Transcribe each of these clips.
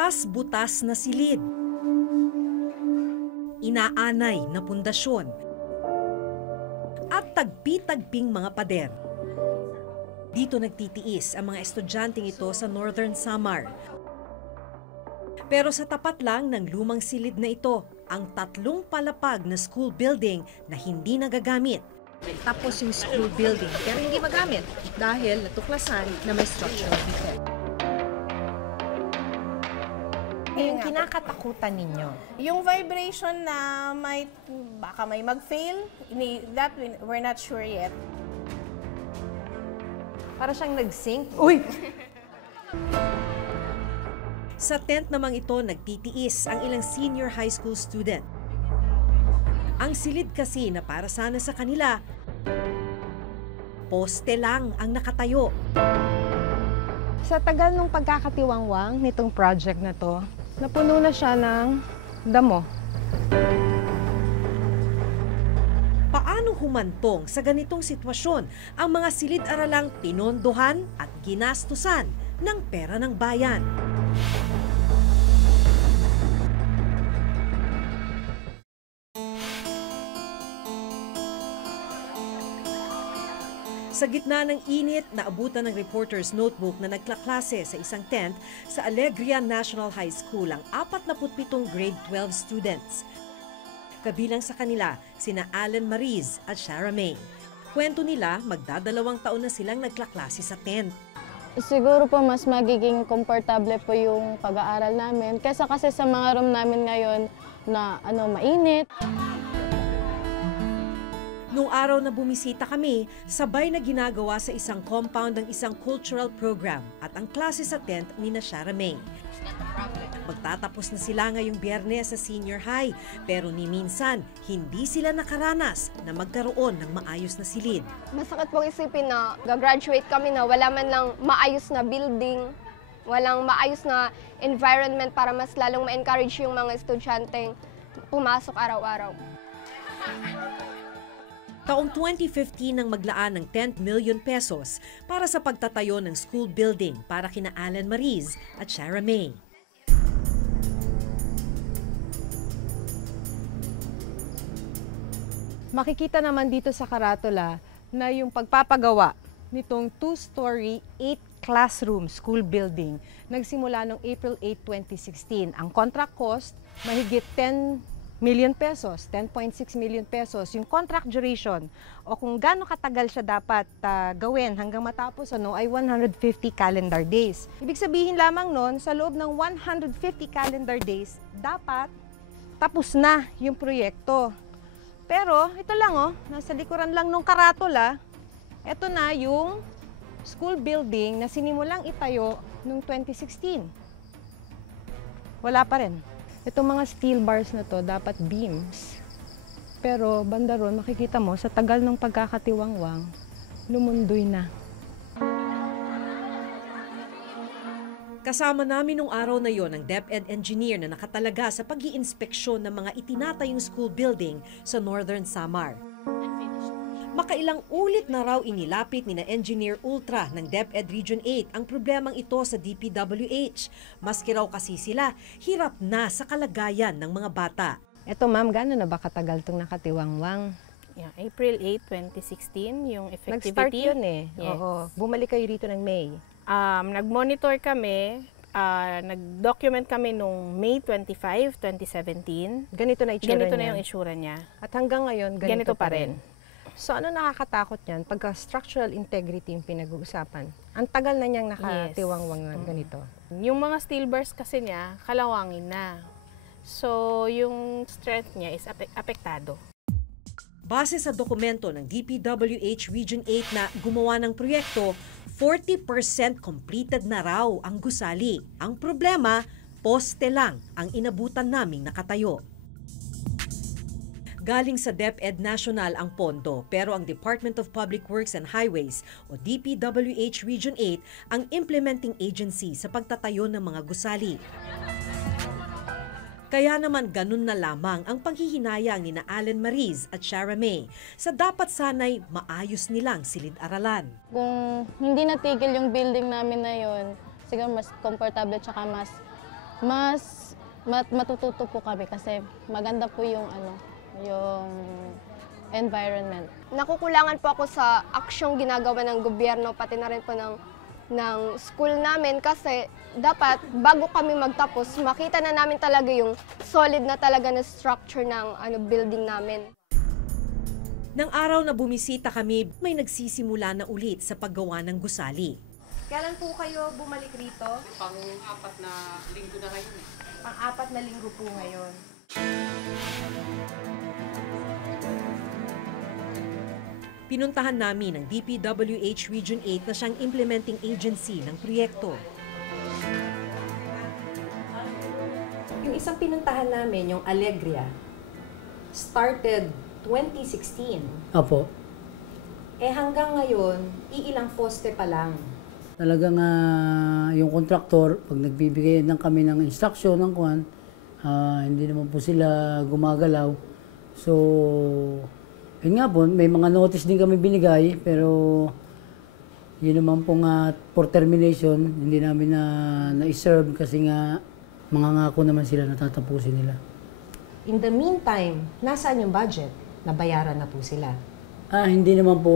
Butas-butas na silid. Inaanay na pundasyon. At tagpi-tagping mga pader. Dito nagtitiis ang mga estudyanteng ito sa Northern Samar. Pero sa tapat lang ng lumang silid na ito, ang 3 palapag na school building na hindi nagagamit. Tapos yung school building, pero hindi magamit dahil natuklasan na may structural defect. Yung kinakatakutan ninyo? Yung vibration na baka may mag-fail, that we're not sure yet. Para siyang nag-sync. Uy! Sa tent namang ito nagtitiis ang ilang senior high school student. Ang silid kasi na para sana sa kanila, poste lang ang nakatayo. Sa tagal ng pagkakatiwangwang nitong project na to, napuno na siya ng damo. Paano humantong sa ganitong sitwasyon ang mga silid-aralang pinondohan at ginastusan ng pera ng bayan? Sa gitna ng init, naabutan ng reporter's notebook na nagklaklase sa isang tent sa Alegria National High School ang 47 grade 12 students. Kabilang sa kanila, sina Allen Mariz at Shara May. Kwento nila, magdadalawang taon na silang nagklaklase sa tent. Siguro po mas magiging komportable po yung pag-aaral namin kaysa kasi sa mga room namin ngayon na mainit. Noong araw na bumisita kami, sabay na ginagawa sa isang compound ng isang cultural program at ang klase sa tent ni Shara May. Magtatapos na sila ngayong Biyernes sa senior high, pero ni minsan hindi sila nakaranas na magkaroon ng maayos na silid. Masakit pong isipin na gagraduate kami na wala man lang maayos na building, walang maayos na environment para mas lalong ma-encourage yung mga estudyanteng pumasok araw-araw. Taong 2015 nang maglaan ng 10 million pesos para sa pagtatayo ng school building para kina Allen Mariz at Shara May. Makikita naman dito sa karatula na yung pagpapagawa nitong 2-story, 8-classroom school building nagsimula noong April 8, 2016. Ang contract cost, mahigit 10 million pesos, 10.6 million pesos. Yung contract duration o kung gaano katagal siya dapat gawin hanggang matapos ay 150 calendar days. Ibig sabihin lamang nun, sa loob ng 150 calendar days, dapat tapos na yung proyekto. Pero ito lang nasa likuran lang nung karatula, ito na yung school building na sinimulang itayo noong 2016. Wala pa rin. Itong mga steel bars na to, dapat beams. Pero banda ron, makikita mo, sa tagal ng pagkakatiwangwang, lumundoy na. Kasama namin nung araw na yon ang DepEd engineer na nakatalaga sa pag-iinspeksyon ng mga itinatayong school building sa Northern Samar. Makailang ulit na raw inilapit ni na Engineer Ultra ng DepEd Region 8 ang problemang ito sa DPWH. Maski raw kasi sila, hirap na sa kalagayan ng mga bata. Eto ma'am, gano'n na ba katagal itong nakatiwangwang? Yeah, April 8, 2016, yung effectivity. Nag-start yun Yes. Oo. Bumalik kayo rito ng May. Nag-monitor kami, nag-document kami nung May 25, 2017. Ganito na itsura Ganito niya. na yung itsura niya. At hanggang ngayon, ganito pa rin. So ano nakakatakot niyan? Pagka structural integrity yung pinag-uusapan. Ang tagal na niyang nakatiwangwang ganito. Yung mga steel bars kasi niya, kalawangin na. So yung strength niya is apektado. Base sa dokumento ng DPWH Region 8 na gumawa ng proyekto, 40% completed na raw ang gusali. Ang problema, poste lang ang inabutan naming nakatayo. Galing sa DepEd National ang pondo, pero ang Department of Public Works and Highways o DPWH Region 8 ang implementing agency sa pagtatayo ng mga gusali. Kaya naman ganun na lamang ang panghihinayang ni na Allen Mariz at Shara May sa dapat sanay maayos nilang silid-aralan. Kung hindi natigil yung building namin na yun, siguro mas komportable tsaka mas mas matututo po kami kasi maganda po yung yung environment. Nakukulangan po ako sa aksyong ginagawa ng gobyerno, pati na rin po ng school namin kasi dapat bago kami magtapos, makita na namin talaga yung solid na talaga na structure ng building namin. Nang araw na bumisita kami, may nagsisimula na ulit sa paggawa ng gusali. Kailan po kayo bumalik rito? Pang-apat na linggo na ngayon. Pang-4 na linggo po ngayon. Pinuntahan namin ang DPWH Region 8 na siyang implementing agency ng proyekto. Yung isang pinuntahan namin, yung Alegria, started 2016. Opo. Hanggang ngayon, iilang poste pa lang. Talagang yung kontraktor, pag nagbibigay ng kami ng instruction ng kuwan, hindi naman po sila gumagalaw. So, yun nga po, may mga notice din kami binigay, pero yun naman po nga for termination, hindi namin na-serve kasi nga mangangako naman sila na tatapusin nila. In the meantime, nasaan yung budget? Nabayaran na po sila. Hindi naman po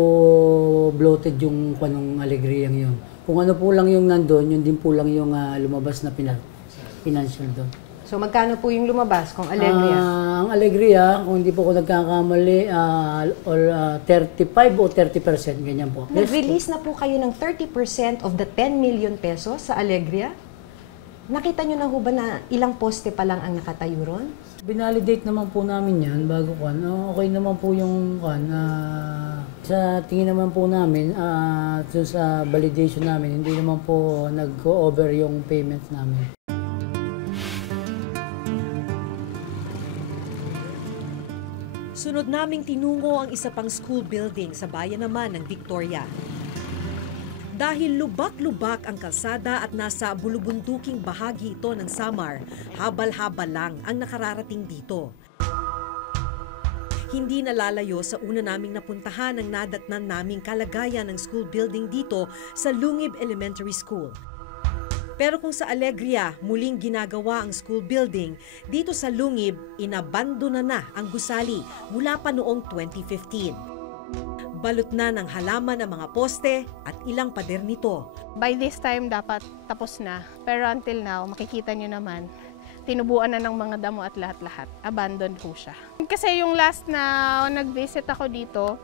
bloated yung kanong Alegria yun. Kung ano po lang yung nandun, yun din po lang yung lumabas na financial doon. So magkano po yung lumabas kung Alegria? Ang Alegria, kung hindi po ako nagkakamali, 35 o 30%, ganyan po. Nag-release na po kayo ng 30% of the 10 million pesos sa Alegria? Nakita nyo na ho ba na ilang poste pa lang ang nakatayo ron? Binalidate naman po namin yan bago kan. Okay naman po yung kan. Sa tingin naman po namin, sa validation namin, hindi naman po nag-go-over yung payments namin. Sunod naming tinungo ang isa pang school building sa bayan naman ng Victoria. Dahil lubak-lubak ang kalsada at nasa bulubunduking bahagi ito ng Samar, habal-habal lang ang nakararating dito. Hindi nalalayo sa una naming napuntahan ang nadatnan naming kalagayan ng school building dito sa Lungib Elementary School. Pero kung sa Alegria muling ginagawa ang school building, dito sa Lungib, inabandona na ang gusali mula pa noong 2015. Balot na ng halaman ang mga poste at ilang pader nito. By this time, dapat tapos na. Pero until now, makikita nyo naman, tinubuan na ng mga damo at lahat-lahat. Abandoned po siya. Kasi yung last na nag-visit ako dito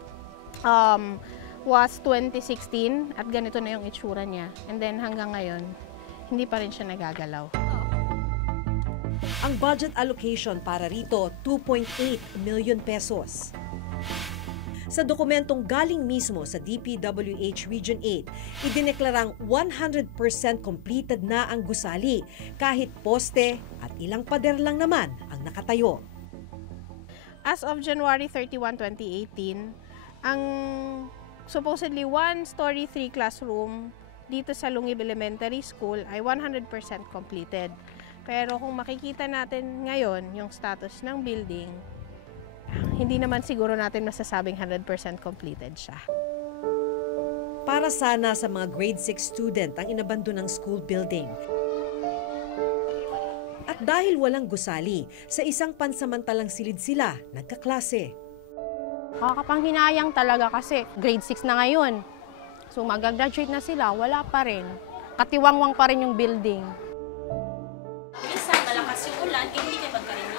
was 2016 at ganito na yung itsura niya. And then hanggang ngayon, hindi pa rin siya nagagalaw. Ang budget allocation para rito, 2.8 million pesos. Sa dokumentong galing mismo sa DPWH Region 8, idineklarang 100% completed na ang gusali kahit poste at ilang pader lang naman ang nakatayo. As of January 31, 2018, ang supposedly 1-story 3 classroom dito sa Lungib Elementary School ay 100% completed. Pero kung makikita natin ngayon yung status ng building, hindi naman siguro natin masasabing 100% completed siya. Para sana sa mga grade 6 student ang inabandon ng school building. At dahil walang gusali, sa isang pansamantalang silid sila nagkaklase. Kakapanghinayang talaga kasi grade 6 na ngayon. So mag-graduate na sila, wala pa rin. Katiwangwang pa rin yung building. Minsan malakas yung ulan, hindi kayo magkarinigan.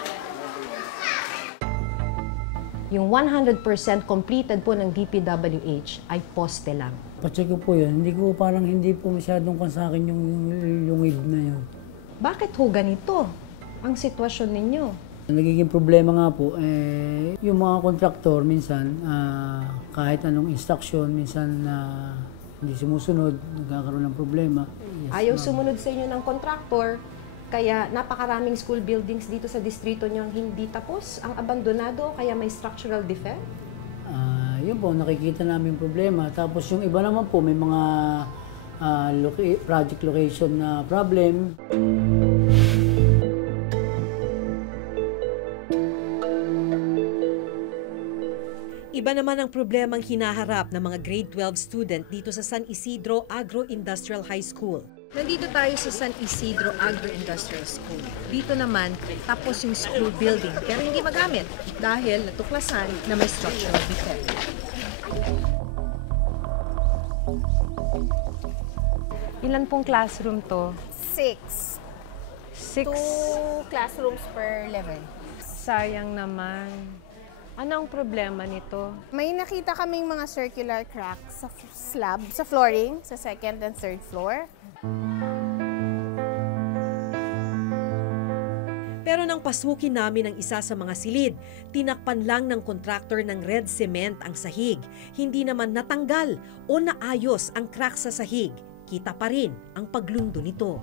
Yung 100% completed po ng DPWH ay poste lang. Pacheck ko po yun, hindi po masyadong kan sa akin yung wave na yun. Bakit ho ganito ang sitwasyon ninyo? Nagiging problema nga po, yung mga kontraktor minsan, kahit anong instruction, minsan hindi sumusunod, nagkakaroon ng problema. Yes, Ayaw sumunod sa inyo ng kontraktor, kaya napakaraming school buildings dito sa distrito nyo ang hindi tapos, ang abandonado, kaya may structural defect? Yun po, nakikita namin problema. Tapos yung iba naman po, may mga project location na problem. Iba naman ang problemang hinaharap ng mga grade 12 student dito sa San Isidro Agro-Industrial High School. Nandito tayo sa San Isidro Agro-Industrial School. Dito naman, tapos yung school building, pero hindi magamit dahil natuklasan na may structural defect. Ilan pong classroom to? 6. 6. 2 classrooms per level. Sayang naman. Ano ang problema nito? May nakita kaming mga circular cracks sa slab, sa flooring, sa second and third floor. Pero nang pasukin namin ang isa sa mga silid, tinakpan lang ng kontraktor ng red cement ang sahig. Hindi naman natanggal o naayos ang crack sa sahig. Kita pa rin ang paglundo nito.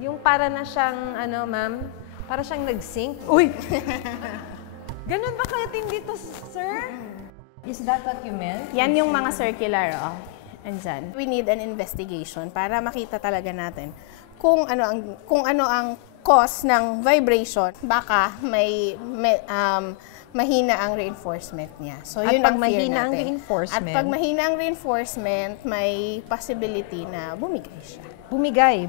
Yung para na siyang, ma'am, para siyang nag-sink. Uy! Ganun ba kaya tindi to, sir? Is that what you meant? Yan yung mga circular, andyan. We need an investigation para makita talaga natin kung ano ang cause ng vibration. Baka mahina ang reinforcement niya. So yun ang fear natin. At pag mahina ang reinforcement, may possibility na bumigay siya.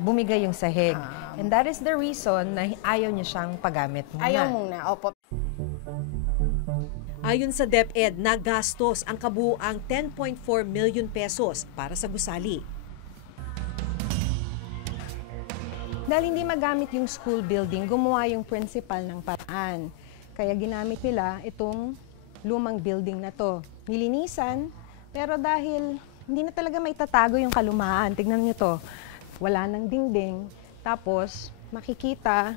Bumigay yung sahig. And that is the reason na ayaw niya siyang paggamit muna. Ayaw muna, opo. Ayon sa DepEd, nagastos ang kabuuang 10.4 million pesos para sa gusali. Dahil hindi magamit yung school building, gumawa yung principal ng paraan. Kaya ginamit nila itong lumang building na to. Nilinisan, pero dahil hindi na talaga maitatago yung kalumaan. Tignan niyo to. Wala nang dingding. Tapos, makikita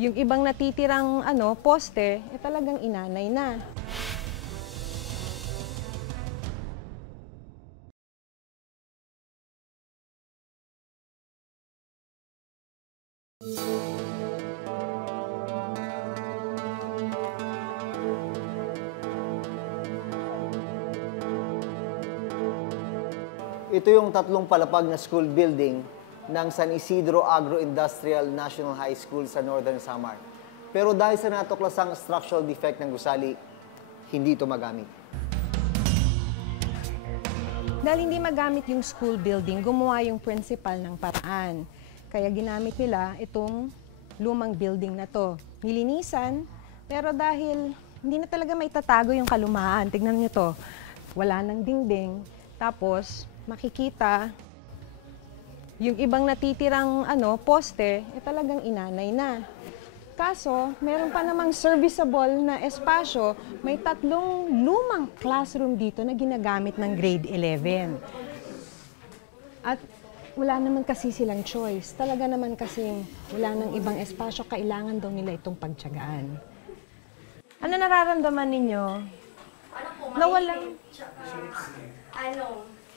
yung ibang natitirang poste, talagang inanay na. Ito yung tatlong palapag na school building ng San Isidro Agro-Industrial National High School sa Northern Samar. Pero dahil sa natuklasang structural defect ng gusali, hindi ito magamit. Dahil hindi magamit yung school building, gumawa yung principal ng paraan. Kaya ginamit nila itong lumang building na to. Nilinisan, pero dahil hindi na talaga maitatago yung kalumaan. Tignan niyo to. Wala nang dingding. Tapos, makikita yung ibang natitirang poste, talagang inanay na. Kaso, meron pa namang serviceable na espasyo, may 3 lumang classroom dito na ginagamit ng grade 11. At wala naman kasi silang choice. Talaga naman kasing wala nang ibang espasyo, kailangan daw nila itong pagtiyagaan. Ano nararamdaman ninyo? Nawalang...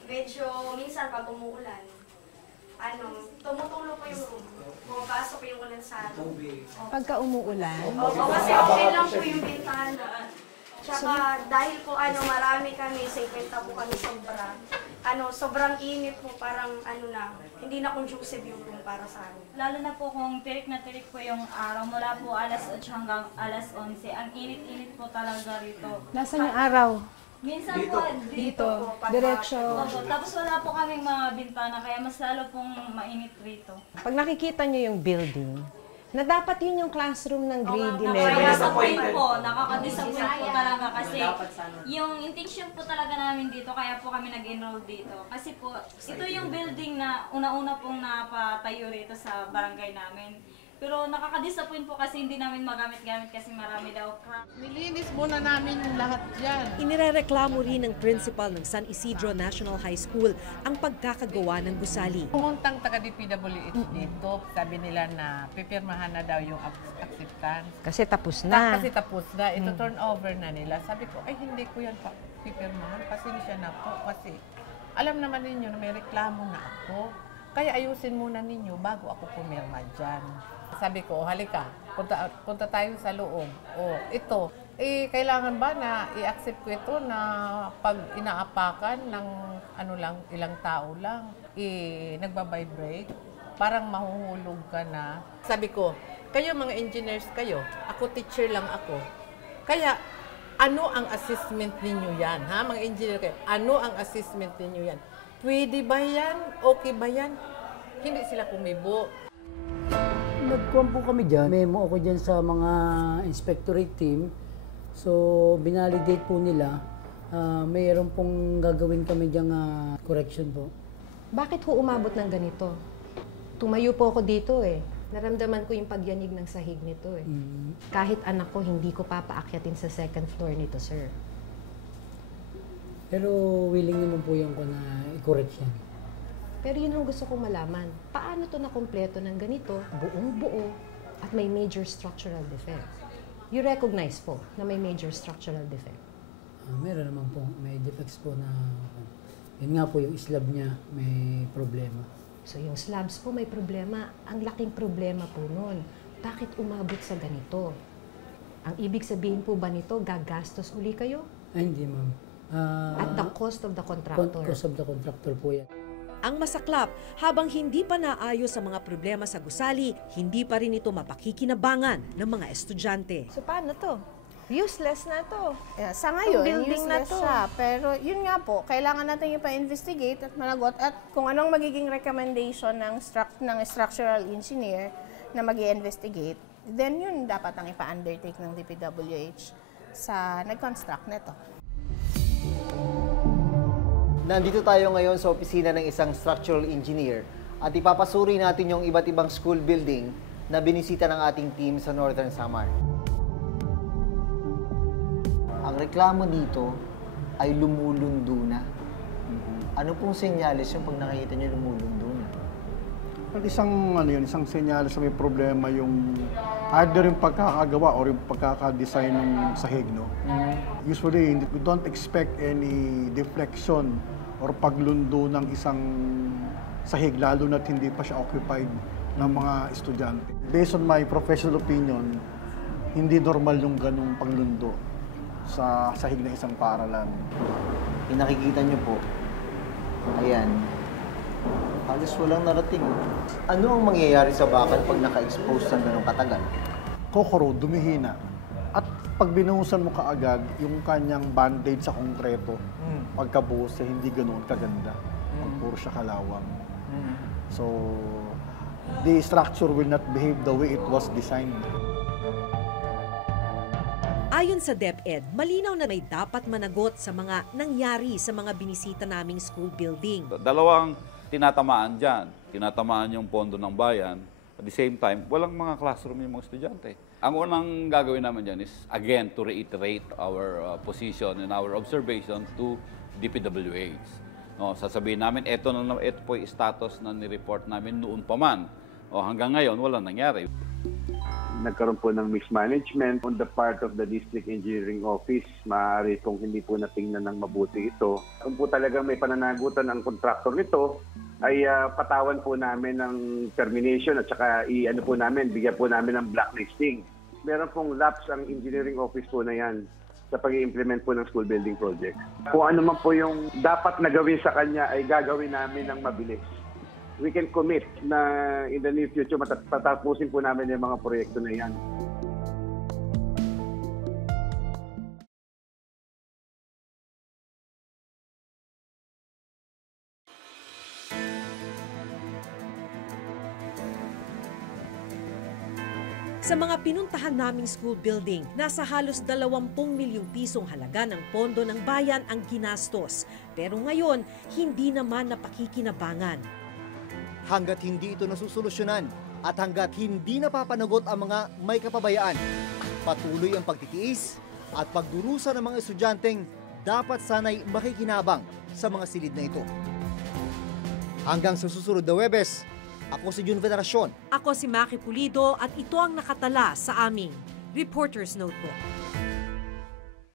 Medyo minsan pag umuulan, tumutulo po yung room. Pumapasok yung ulan sa room. Pagka umuulan? Opo, kasi okay lang po yung bintana. Tsaka dahil po marami kami, 50 po kami sobra. Sobrang init po, parang hindi na conducive yung room para sa amin. Lalo na po kung tirik na tirik po yung araw, mula po alas 8 hanggang alas 11. Ang init-init po talaga rito. Nasaan yung araw? Minsan dito. Po, dito po. Diretso. Opo, tapos wala po kaming mga bintana, kaya mas lalo pong mainit rito. Pag nakikita nyo yung building, na dapat yun yung classroom ng grade 11. Nakaka-disappoint po talaga kasi yung intention po talaga namin dito, kaya po kami nag-enroll dito. Kasi po, ito yung building na una-una pong napatayo rito sa barangay namin. Pero nakaka-disappoint po kasi hindi namin magamit-gamit kasi marami daw crack. Nilinis muna namin yung lahat dyan. Inirereklamo rin ng principal ng San Isidro National High School ang pagkakagawa ng gusali. Pumuntang taga-DPWH dito, sabi nila na pipirmahan na daw yung acceptance. Kasi tapos na. Kasi tapos na, ito turn over na nila. Sabi ko, ay hindi ko yan pipirmahan, pasensya na po. Kasi alam naman ninyo na may reklamo na ako. Kaya ayusin muna ninyo bago ako pumirma dyan. Sabi ko, halika, punta tayo sa loob. Ito, kailangan ba na i-accept ko ito na pag inaapakan ng ilang tao lang, nagbabibrate, parang mahuhulog ka na. Sabi ko, kayo mga engineers kayo, ako teacher lang ako. Kaya, ano ang assessment ninyo yan? Mga engineer kayo, ano ang assessment ninyo yan? Pwede ba yan? Okay ba yan? hindi sila kumibo. Nagkuhan po kami dyan. Memo ako dyan sa mga inspectorate team. So, binalidate po nila. Mayroon pong gagawin kami dyan correction po. Bakit ho umabot ng ganito? Tumayo po ako dito eh. Naramdaman ko yung pagyanig ng sahig nito eh. Kahit anak ko, hindi ko papaakyatin sa second floor nito, sir. Pero willing naman po yung ko na i-correct yan. Pero yun ang gusto kong malaman. Paano to nakumpleto ng ganito, buong-buo, at may major structural defect? You recognize po na may major structural defect? Meron naman po. May defects po na... Yun nga po, yung slab niya may problema. So yung slabs po may problema. Ang laking problema po nun. Bakit umabot sa ganito? Ang ibig sabihin po ba nito, gagastos uli kayo? Ay, hindi ma'am. At the cost of the contractor? Cost of the contractor po yan. Ang masaklap, habang hindi pa naayos sa mga problema sa gusali, hindi pa rin ito mapakikinabangan ng mga estudyante. So paano to? Useless na to. Yeah, sa ngayon, building na useless to. siya. Pero yun nga po, kailangan natin yung pa-investigate at managot at kung anong magiging recommendation ng structural engineer na mag-i-investigate, then yun dapat ang ipa-undertake ng DPWH sa nag-construct nito. Nandito tayo ngayon sa opisina ng isang structural engineer at ipapasuri natin yung iba't ibang school building na binisita ng ating team sa Northern Samar. Ang reklamo dito ay lumulundo na. Ano pong senyalis yung pag nakikita nyo lumulundo na? Isang senyalis na may problema yung either yung pagkakagawa or yung pagkakadesign ng sahig, no? Usually, we don't expect any deflection or paglundo ng isang sahig, lalo na't hindi pa siya occupied ng mga estudyante. Based on my professional opinion, hindi normal yung ganung paglundo sa sahig ng isang paaralan. Yung nakikita nyo po, ayan, halos walang narating. Ano ang mangyayari sa bakal pag naka-expose ng ganung katagal? Kokorod, dumihina. At pag binuhusan mo kaagad, yung kanyang band-aid sa konkreto, pagkabuhos siya, hindi ganoon kaganda. Puro siya kalawang. So, the structure will not behave the way it was designed. Ayon sa DepEd, malinaw na may dapat managot sa mga nangyari sa mga binisita naming school building. Dalawang tinatamaan dyan. Tinatamaan yung pondo ng bayan. At the same time, walang mga classroom yung mga estudyante. Ang unang gagawin naman dyan is, again, to reiterate our position and our observation to DPWH. No, sasabihin namin, ito po yung status na nireport namin noon pa man. Hanggang ngayon, walang nangyari. Nagkaroon po ng mismanagement on the part of the District Engineering Office. Maaari kung hindi po natingnan ng mabuti ito. Kung po talagang may pananagutan ang kontraktor nito, ay patawan po namin ng termination at saka bigyan po namin ng blacklisting. Meron pong lapse ang engineering office po na yan sa pag-i-implement po ng school building project. Kung ano man po yung dapat na gawin sa kanya ay gagawin namin ng mabilis. We can commit na in the near future matatapusin po namin yung mga proyekto na yan. Sa mga pinuntahan naming school building, nasa halos 20 milyong pisong halaga ng pondo ng bayan ang ginastos. Pero ngayon, hindi naman napakikinabangan. Hanggat hindi ito nasusolusyonan at hanggat hindi napapanagot ang mga may kapabayaan, patuloy ang pagtitiis at pagdurusa ng mga estudyanteng dapat sanay makikinabang sa mga silid na ito. Hanggang sa susunod na Huwebes, ako si Jun Veneracion. Ako si Maki Pulido at ito ang nakatala sa aming Reporter's Notebook.